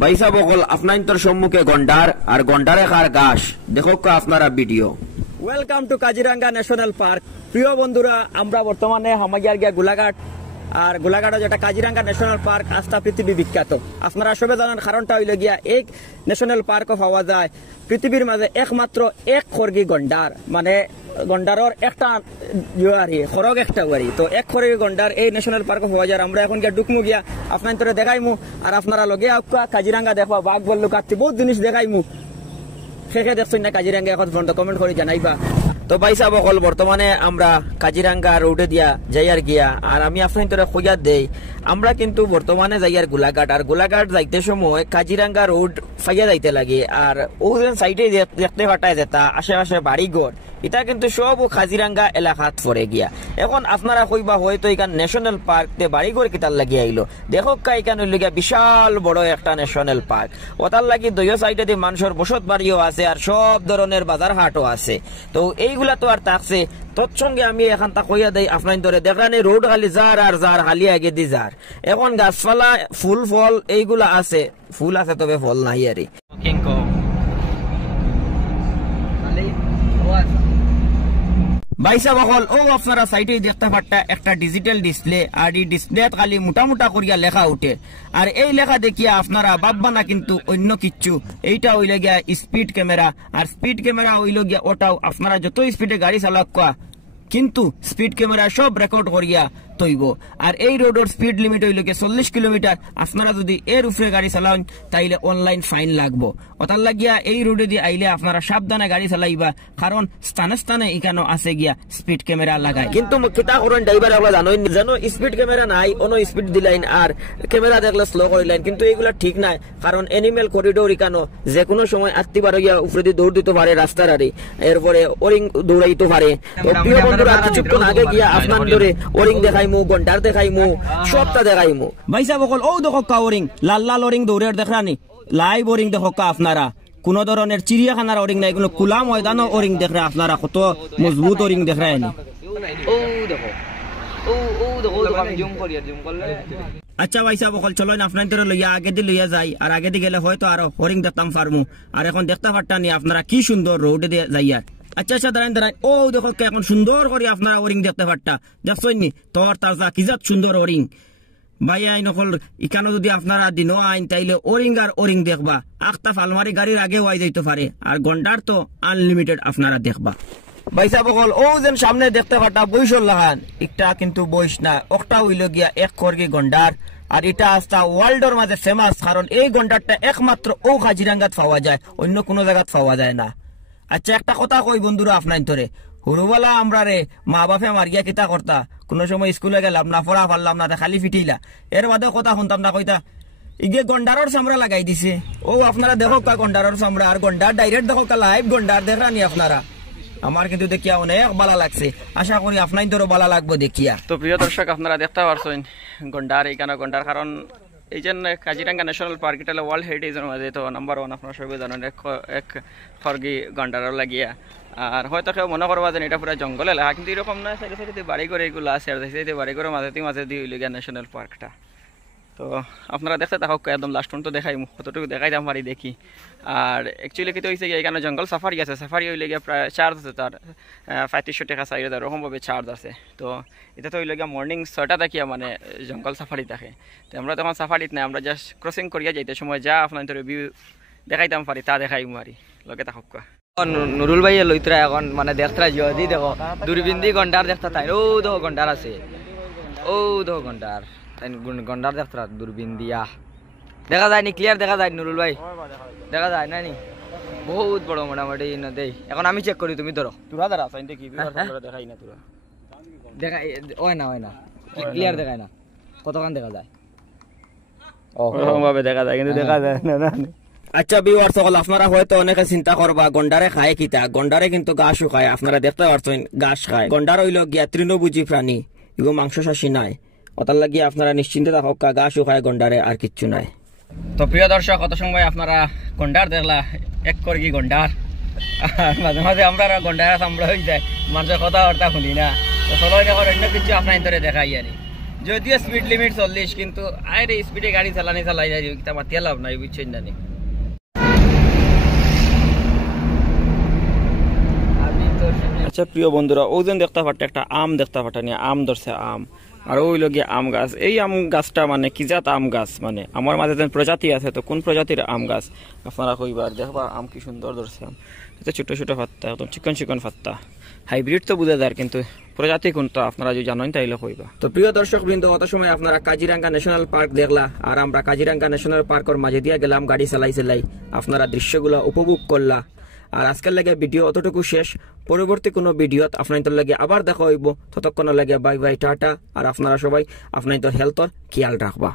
বাইসা বকল আপনার সম্মুখে গন্ডার আর গন্ডারে খার ঘাস দেখো আপনারা video. Welcome to Kaziranga national park. প্রিয় বন্ধুরা, আমরা বর্তমানে হমাগিয়ার গিয়া গোলাঘাট, আর গোলাঘাটে যেটা কাজিরাঙ্গা ন্যাশনাল পার্ক আস্থা পৃথিবী বিখ্যাত। আপনারা সবে জানার কারণটা হইল গিয়া এই ন্যাশনাল পার্কও পাওয়া যায় পৃথিবীর মাঝে একমাত্র এক খরগি গন্ডার, মানে গন্ডারের একটা খরগ একটা বাড়ি, তো এক খরগি গন্ডার এই ন্যাশনাল পার্কও পাওয়া যায়। আমরা এখন গিয়া ঢুকমু গিয়া আপনার তোরে দেখাইমু, আর আপনারা লগে কাজিরাঙ্গা দেখবা বাঘ বললো কাটতে বহুত জিনিস দেখাইমু। শেষে দেখছেন না কাজিরাঙ্গা এখন পর্যন্ত কমেন্ট করে জানাইবা। তো বাইসা বকল বর্তমানে আমরা কাজিরাঙ্গা রোডে দিয়া যাইয়ার গিয়া, আর আমি আপনার তোরা খুঁজার দেই আমরা কিন্তু বর্তমানে যাইয়ার গোলাঘাট, আর গোলাঘাট যাইতে সময় কাজিরাঙ্গা রোড ফাইয়া যাইতে লাগে। আর ও সাইডে দেখতে পাঠায় যেটা আশেপাশে বাড়িঘর, এটা কিন্তু সব কাজিরাঙ্গা এলাকাত পড়ে গিয়া। এখন আপনারা কইবা হয়তো এখান ন্যাশনাল পার্ক তে বাড়িঘর কিতার লাগি আইলো, দেখো এখানে হইল গিয়া বিশাল বড় একটা ন্যাশনাল পার্ক। ওটার লাগি দুই সাইডে দিয়ে মানুষের বসত বাড়িও আছে, আর সব ধরনের বাজার হাটও আছে। তো এইগুলা তো আর থাকছে, তৎসঙ্গে আমি এখান তা কইয়া দেই আপনার ধরে দেখানে রোড খালি যার আর যার খালি আগে দি যার। এখন গাছপালা ফুল ফল এইগুলা আছে, ফুল আছে তবে ফল নাই আরে। বাইসা বকল ও আপনারা সাইডে দেখতে পারটা একটা ডিজিটাল ডিসপ্লে, আর এই ডিসপ্লে খালি মোটা মোটা করিয়া লেখা উঠে। আর এই লেখা দেখিয়া আপনারা ভাববা না কিন্তু অন্য কিচ্ছু, এইটা হইলে গিয়া স্পিড ক্যামেরা। আর স্পিড ক্যামেরা হইল গিয়া ওটাও আপনারা যত স্পিডে গাড়ি চালাক কিন্তু স্পিড ক্যামেরা সব রেকর্ড করিয়া তৈব। আর এই রোডের স্পিড লিমিট হইল 40 কিলোমিটার। আপনারা যদি এর উপরে গাড়ি চালান তাইলে অনলাইন ফাইন লাগবো। ওটার লাগিয়া এই রোডে দিয়ে আইলে আপনারা সাবধানে গাড়ি চালাইবা, কারণ স্থানে স্থানে এখানে আছে গিয়া স্পিড ক্যামেরা লাগায়। কিন্তু কিতা করেন ড্রাইভার আমরা জানোই যেন স্পিড ক্যামেরা নাই, অন্য স্পিড দিলাইন আর ক্যামেরা দেখলে স্লো করিলেন, কিন্তু এইগুলা ঠিক নাই। কারণ এনিমেল করিডোর এখানে যে কোনো সময় আত্মীবার হইয়া উপরে দিয়ে দৌড় দিতে পারে রাস্তার আরে, এরপরে ওরিং দৌড়াইতে পারে। তো প্রিয় বন্ধুরা, কিছুক্ষণ আগে গিয়া আপনার ধরে ওরিং দেখাইমু, গন্ডার দেখাইমু, সবটা দেখাইমু। ভাইসা বকল ও দেখো ওরিং, লাল লাল ওরিং দৌড়ের দেখানি, লাইভ ওরিং দেখো আপনারা। কোন ধরনের চিড়িয়াখানার ওরিং নাই, কোনো খোলা ময়দানও ওরিং দেখে আপনারা, কত মজবুত ওরিং দেখায়। আচ্ছা ভাইসা বকল চলো আপনাদের লইয়া আগে দিয়ে লইয়া যাই, আর আগে দিয়ে গেলে হয়তো আরো হরিং দেখতাম পারমু। আর এখন দেখতে পারতানি আপনারা কি সুন্দর রোডে দিয়ে যাইয়ার। আচ্ছা আচ্ছা দাঁড়ান দাঁড়ান, ও দেখো এখন সুন্দর করে আপনারা ওরিং দেখতে পারতা, দেখছেন নি তোর তাজা কি যাত সুন্দর ওরিং। ভাই আইন নকল এখানে যদি আপনারা দিনও আইন তাইলে ওরিং আর ওরিং দেখবা। আখতা ফালমারি গাড়ির আগে ওয়াই যাইতে পারে, আর গন্ডার তো আনলিমিটেড আপনারা দেখবা। বাইসা বকল ও যেন সামনে দেখতে পারতা বইসল লাগান, একটা কিন্তু বইস না, একটা হইল গিয়া এক খরগি গন্ডার। আর এটা আস্তা ওয়ার্ল্ডের মাঝে ফেমাস, কারণ এই গন্ডারটা একমাত্র ও কাজিরাঙ্গাত পাওয়া যায়, অন্য কোনো জায়গাত পাওয়া যায় না। আচ্ছা একটা কথা কই বন্ধুরা আপনার ধরে, হুরুবেলা আমরা রে মা বাপে মারিয়া কিতা করতা, কোনো সময় স্কুলে গেলাম না, পড়া পারলাম না, খালি ফিটিলা, এর বাদে কথা শুনতাম না, কইতা ইগে গন্ডারের চামড়া লাগাই দিছে। ও আপনারা দেখো গন্ডারের চামড়া, আর গন্ডার ডাইরেক্ট দেখো লাইভ গন্ডার দেখানি আপনারা। আমার কিন্তু দেখিয়া অনেক ভালো লাগছে, আশা করি আপনার ধরো ভালো লাগবো দেখিয়া। তো প্রিয় দর্শক, আপনারা দেখতে পারছেন গন্ডার, এইখানে গন্ডার, কারণ এই জন্য কাজিরাঙ্গা ন্যাশনাল পার্ক এটা ওয়ার্ল্ড হেরিটেজের মাঝে তো নাম্বার 1 আপনারা সবাই জানেন, এক খরগি গন্ডার লাগিয়া। আর হয়তো কেউ মনে করবা যে এটা পুরো জঙ্গল এলাকা, কিন্তু এরকম না, সাইডে সাইডে বাড়িঘর এইগুলো আছে, আর সাইডে বাড়িঘরের মাঝে দিয়ে হইল গিয়া ন্যাশনাল পার্কটা। তো আপনারা দেখতে থাকুক, একদম লাস্ট পর্যন্ত দেখাই, কতটুকু দেখাইতাম পারি দেখি। আর অ্যাকচুয়ালি কিন্তু হয়েছে গিয়ে এখানে জঙ্গল সাফারি আছে, সাফারি হইলে গিয়ে প্রায় চার্জ আছে, তার 3500 টাকা 4000 এরকমভাবে চার্জ আছে। তো এটা তো হইলে গিয়ে মর্নিং 6টা দেখিয়া মানে জঙ্গল সাফারি থাকে। তো আমরা তখন সাফারিত নাই, আমরা জাস্ট ক্রসিং করিয়া যাইতে সময় যা আপনার ভিউ দেখাইতাম পারি তা দেখাই মারি লগে থাকুক। নুরুল ভাই লইতরা এখন মানে দেখতরা যদি দেখো দূরবীন দিয়ে গন্ডার দেখতা তাই, ও দেখো গন্ডার আছে, ও দেখো গন্ডার, গন্ডার দেখতরা দূরবীন দিয়া দেখা যায় নি, ক্লিয়ার দেখা যায় নুরুল ভাই, দেখা যায় না নি, বহুত বড় মোটামুটি দেই। এখন আমি চেক করি, তুমি ধরো তোরা দাঁড়া সাইনতে কি দেখাই না, তোরা দেখা ওই না ক্লিয়ার দেখায় না, কতক্ষণ দেখা যায় ওরকম ভাবে দেখা যায়, কিন্তু দেখা যায় না। আচ্ছা ভিউয়ার্স সকল, আপনারা হয়তো অনেকে চিন্তা করবা গন্ডারে খায় কিতা, গন্ডারে কিন্তু ঘাসও খায়, আপনারা দেখতে পারছেন ঘাস খায়। গন্ডার হইল গিয়া তৃণভোজী প্রাণী, এগুলো মাংসাশী নাই, ওটার লাগিয়ে আপনারা নিশ্চিন্তে থাকুক, ঘাসও খায় গন্ডারে, আর কিচ্ছু নাই। তো প্রিয় দর্শক, কত সময় আপনারা গন্ডার দেখলা, এক করগি গন্ডার, আর মাঝে মাঝে আমরা গন্ডার আমরা হয়ে যায়, মানুষের কথাবার্তা শুনি না। তো চলো অন্য কিছু আপনার ধরে দেখাই আনি। যদিও স্পিড লিমিট 40 কিন্তু আরে স্পিডে গাড়ি চালাই যায় কিতা মাতিয়া লাভ নাই বুঝছেন জানি। আচ্ছা প্রিয় বন্ধুরা, ওজন দেখতে পারতে একটা আম দেখতে পারতেন, আম ধরছে আম, আর ওই লগিয়ে আম গাছ। এই আম গাছটা মানে কি জাত আম গাছ, মানে আমার মাঝে যেন প্রজাতি আছে, তো কোন প্রজাতির আম গাছ আপনারা কইবার। দেখবা আম কি সুন্দর ধরছে আম, এত ছোট ছোট পাত্তা, একদম চিকন চিকন পাত্তা। হাইব্রিড তো বোঝা যায়, কিন্তু প্রজাতি কোনটা আপনারা যদি জানেন তাইলে কইবা। তো প্রিয় দর্শক বৃন্দ, অত সময় আপনারা কাজিরাঙ্গা ন্যাশনাল পার্ক দেখলা, আর আমরা কাজিরাঙ্গা ন্যাশনাল পার্কের মাঝে দিয়ে গেলাম গাড়ি চালাই। আপনারা দৃশ্যগুলো উপভোগ করলা। আর আজকের লাগে ভিডিও অতটুকু শেষ। পরবর্তী কোনো ভিডিওত আপনাদের লাগে আবার দেখা হইব। ততক্ষণ লাগে বাই বাই, টাটা। আর আপনারা সবাই আপনাদের হেলথর খেয়াল রাখবা।